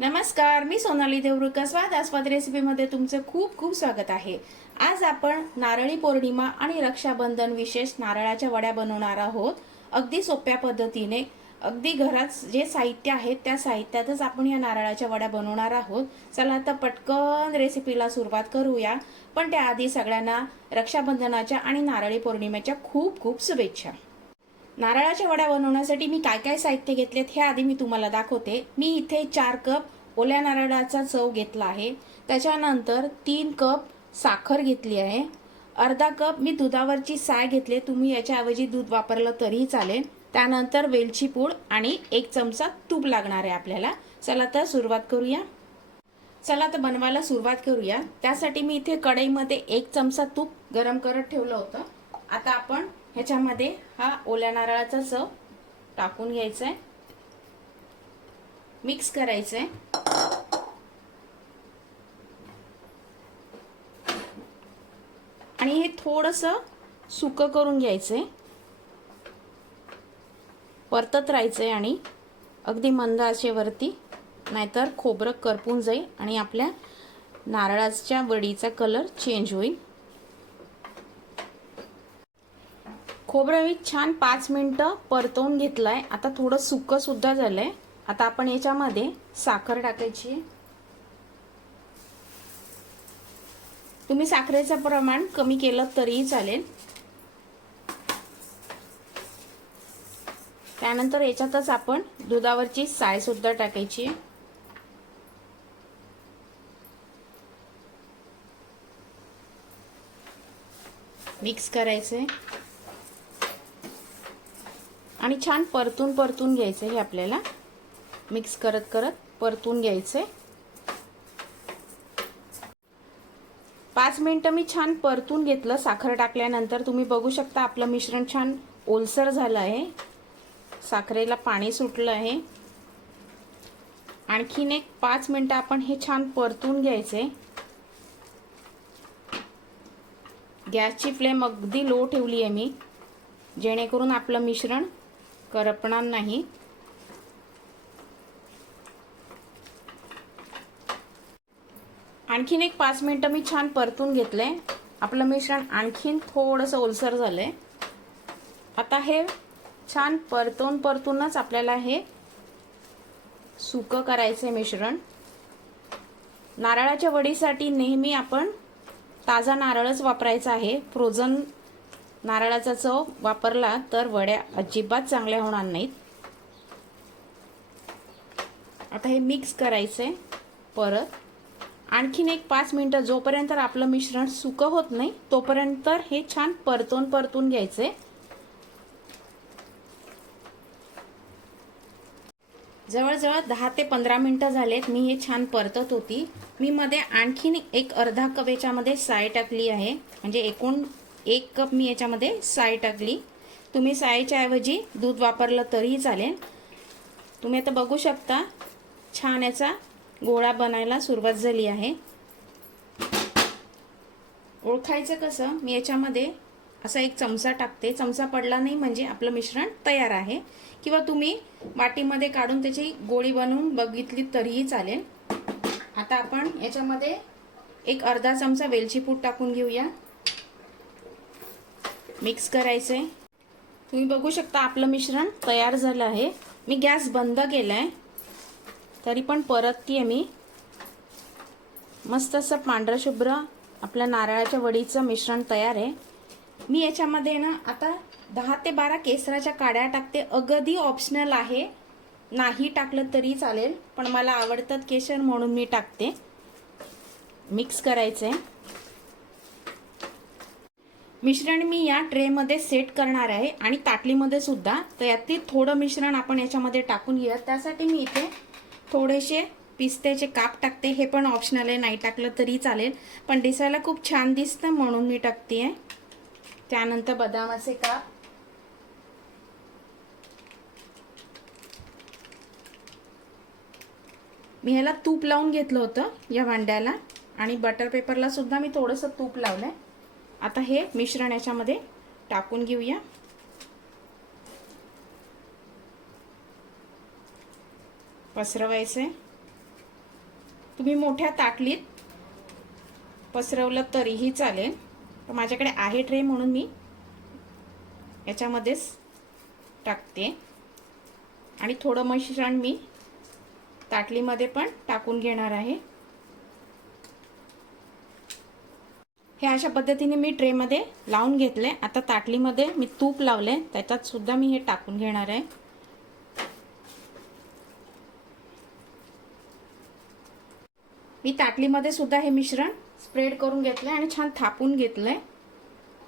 नमस्कार मी सोनाली देवरुका स्वाद आस्वाद रेसिपीमध्ये तुमचं खूप खूप स्वागत आहे. आज आपण नारळी पौर्णिमा आणि रक्षाबंधन विशेष नारळाच्या वड्या बनवणार आहोत. अगदी सोप्या पद्धतीने अगदी घरात जे साहित्य आहे त्या साहित्यातच आपण या नारळाच्या वड्या बनवणार आहोत. चला आता पटकन रेसिपीला सुरुवात करूया. पण त्याआधी सगळ्यांना रक्षाबंधनाच्या आणि नारळी पौर्णिमेच्या खूप खूप शुभेच्छा. नारळाच्या वड्या बनवण्यासाठी मी काय काय साहित्य घेतलेत हे आधी मी तुम्हाला दाखवते. मी इथे चार कप ओल्या नारळाचा चव घेतला आहे. त्याच्यानंतर तीन कप साखर घेतली आहे. अर्धा कप मी दुधावरची साय घेतली तुम्ही याच्याऐवजी दूध वापरलं तरीही चालेल. त्यानंतर वेलची पूड आणि एक चमचा तूप लागणार आहे आपल्याला. चला तर सुरुवात करूया. चला तर बनवायला सुरुवात करूया. त्यासाठी मी इथे कढईमध्ये एक चमचा तूप गरम करत ठेवलं होतं. आता आपण ह्याच्यामध्ये हा ओल्या नारळाचा चव टाकून घ्यायचा आहे मिक्स करायचं आहे आणि हे थोडंसं सुकं करून घ्यायचं आहे परतत राहायचं आहे आणि अगदी मंद आचेवरती नाहीतर खोबरं करपून जाईल आणि आपल्या नारळाच्या वडीचा कलर चेंज होईल. खोबरं मी छान पाच मिनटं परतवून घेतलंय. आता थोडं सुकं सुद्धा झालंय. आता आपण याच्यामध्ये साखर टाकायची. तुम्ही साखरेचं प्रमाण कमी केलं तरीही चालेल. त्यानंतर याच्यातच आपण दुधावरची साय सुद्धा टाकायची. मिक्स करायचंय. आणि छान परतून परतून घ्यायचं हे आपल्याला. मिक्स करत करत परतून घ्यायचं. पाच मिनटं मी छान परतून घेतलं साखर टाकल्यानंतर. तुम्ही बघू शकता आपलं मिश्रण छान ओलसर झालं आहे. साखरेला पाणी सुटलं आहे. आणखीन एक पाच मिनटं आपण हे छान परतून घ्यायचे. गॅसची फ्लेम अगदी लो ठेवली आहे मी. जेणेकरून आपलं मिश्रण करपणार नाही. आणखीन एक पाच मिनटं मी छान परतून घेतलंय आपलं मिश्रण आणखीन थोडंसं ओलसर झालंय. आता हे छान परतून परतूनच आपल्याला हे सुकं करायचं मिश्रण. नारळाच्या वडीसाठी नेहमी आपण ताजा नारळच वापरायचा आहे. फ्रोझन नारळाचा चव वापरला तर वड्या अजिबात चांगल्या होणार नाहीत. आता हे मिक्स करायचंय परत. आणखीन एक पाच मिनटं जोपर्यंत आपलं मिश्रण सुकं होत नाही तोपर्यंत हे छान परतून परतून घ्यायचंय. जवळजवळ दहा ते पंधरा मिनटं झालेत मी हे छान परतत होती. मी मध्ये आणखीन एक अर्धा कवेच्यामध्ये साय टाकली आहे म्हणजे एकूण एक कप मी याच्यामध्ये साय टाकली. तुम्ही सायच्या ऐवजी दूध वापरलं तरीही चालेल. तुम्ही आता बघू शकता छान याचा गोळा बनायला सुरुवात झाली आहे. ओळखायचं कसं मी याच्यामध्ये असा एक चमचा टाकते. चमचा पडला नाही म्हणजे आपलं मिश्रण तयार आहे. किंवा तुम्ही वाटीमध्ये काढून त्याची गोळी बनवून बघितली तरीही चालेल. आता आपण याच्यामध्ये एक अर्धा चमचा वेलची पूड टाकून घेऊया. मिक्स करायचं. आहे तुम्ही बघू शकता आपलं मिश्रण तयार झालं आहे. मी गॅस बंद केलाय. तरी पण परततीये मी. मस्त असं पांढरंशुभ्र आपल्या नारळाच्या वडीचं मिश्रण तयार आहे. मी याच्यामध्ये ना आता दहा ते बारा केसराच्या काड्या टाकते. अगदी ऑप्शनल आहे. नाही टाकलं तरी चालेल पण मला आवडतात केशर म्हणून मी टाकते. मिक्स करायचं आहे मिश्रण मी या ट्रेमध्ये सेट करणार आहे आणि ताटलीमध्ये सुद्धा. तर यातील थोडं मिश्रण आपण याच्यामध्ये टाकून घेऊया. त्यासाठी मी इथे थोडेसे पिस्त्याचे काप टाकते. हे पण ऑप्शनल आहे. नाही टाकलं तरी चालेल. पण दिसायला खूप छान दिसतं म्हणून मी टाकते आहे त्यानंतर बदामाचे काप. मी ह्याला तूप लावून घेतलं होतं या भांड्याला. आणि बटर पेपरला सुद्धा मी थोडंसं तूप लावलं आहे आता हे मिश्रण याच्यामध्ये टाकून घेऊया. पसरवायचं तुम्ही मोठ्या ताटलीत पसरवलं तरीही चालेल. तर माझ्याकडे आहे ट्रे म्हणून मी याच्यामध्येच टाकते. आणि थोडं मिश्रण मी ताटलीमध्ये पण टाकून घेणार आहे. हे अशा पद्धतीने मी ट्रेमध्ये लावून घेतले. आता ताटलीमध्ये मी तूप लावले. त्याच्यात सुद्धा मी हे टाकून घेणार आहे. मी ताटलीमध्ये सुद्धा हे मिश्रण स्प्रेड करून घेतलंय आणि छान थापून घेतलंय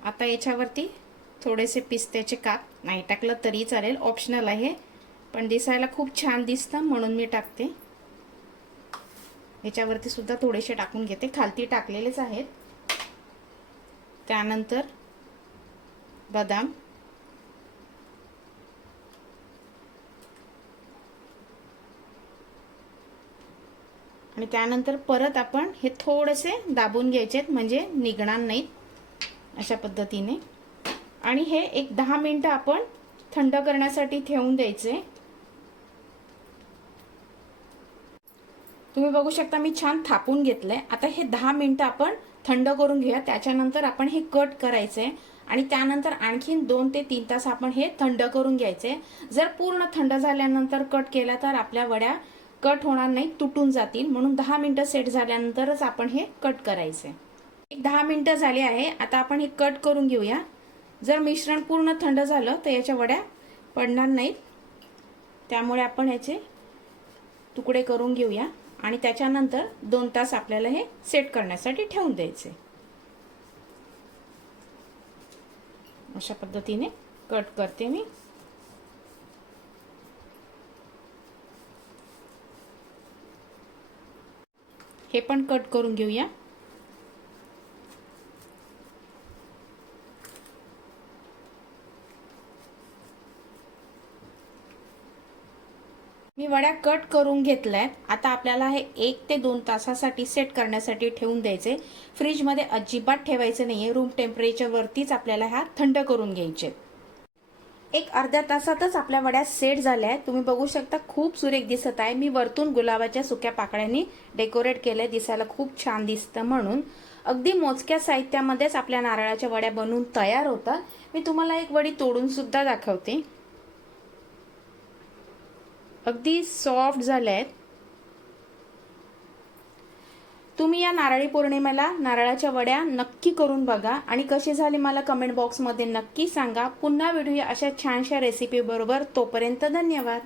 आता याच्यावरती थोडेसे पिस्त्याचे काप. नाही टाकलं तरी चालेल. ऑप्शनल आहे. पण दिसायला खूप छान दिसतं म्हणून मी टाकते. याच्यावरती सुद्धा थोडेसे टाकून घेते. खालती टाकलेलेच आहेत. त्यानंतर बदाम. आणि त्यानंतर परत आपण हे थोडेसे दाबून घ्यायचे म्हणजे निघणार नाहीत अशा पद्धतीने. आणि हे एक दहा मिनटं आपण थंड करण्यासाठी ठेवून द्यायचे. तुम्ही बघू शकता मी छान थापून घेतलंय. आता हे दहा मिनिटं आपण थंड करून घेऊया. त्याच्यानंतर आपण हे कट करायचंय. आणि त्यानंतर आणखीन दोन ते तीन तास आपण हे थंड करून घ्यायचे जर पूर्ण थंड झाल्यानंतर कट केला तर आपल्या वड्या कट होणार नाही तुटून जातील. म्हणून दहा मिनटं सेट झाल्यानंतरच आपण हे कट करायचे एक दहा मिनटं झाली आहे. आता आपण हे कट करून घेऊया. जर मिश्रण पूर्ण थंड झालं तर याच्या वड्या पडणार नाहीत. त्यामुळे आपण याचे तुकडे करून घेऊया. आणि त्याच्यानंतर दोन तास आपल्याला हे सेट करण्यासाठी ठेवून द्यायचे. अशा पद्धतीने कट करते मी. हे पण कट करून घेऊया. मी वड्या कट करून घेतल्या आहेत. आता आपल्याला हे एक ते दोन तासासाठी सेट करण्यासाठी ठेवून द्यायचे. फ्रीजमध्ये अजिबात ठेवायचे आहे रूम टेम्परेचरवरतीच आपल्याला ह्या थंड करून घ्यायचे. एक अर्ध्या तासातच आपल्या वड्या सेट झाल्या आहेत. तुम्ही बघू शकता खूप सुरेख दिसत आहे. मी वरतून गुलाबाच्या सुक्या पाकळ्यांनी डेकोरेट केलं दिसायला खूप छान दिसतं म्हणून. अगदी मोजक्या साहित्यामध्येच आपल्या नारळाच्या वड्या बनवून तयार होतात. मी तुम्हाला एक वडी तोडून सुद्धा दाखवते. अगदी सॉफ्ट झाल्या आहेत तुम्ही या नारळी पौर्णिमेला नारळाच्या वड्या नक्की करून बघा आणि कशी झाली मला कमेंट बॉक्समध्ये नक्की सांगा. पुन्हा भेटूया अशा छानशा रेसिपी बरोबर. तोपर्यंत धन्यवाद.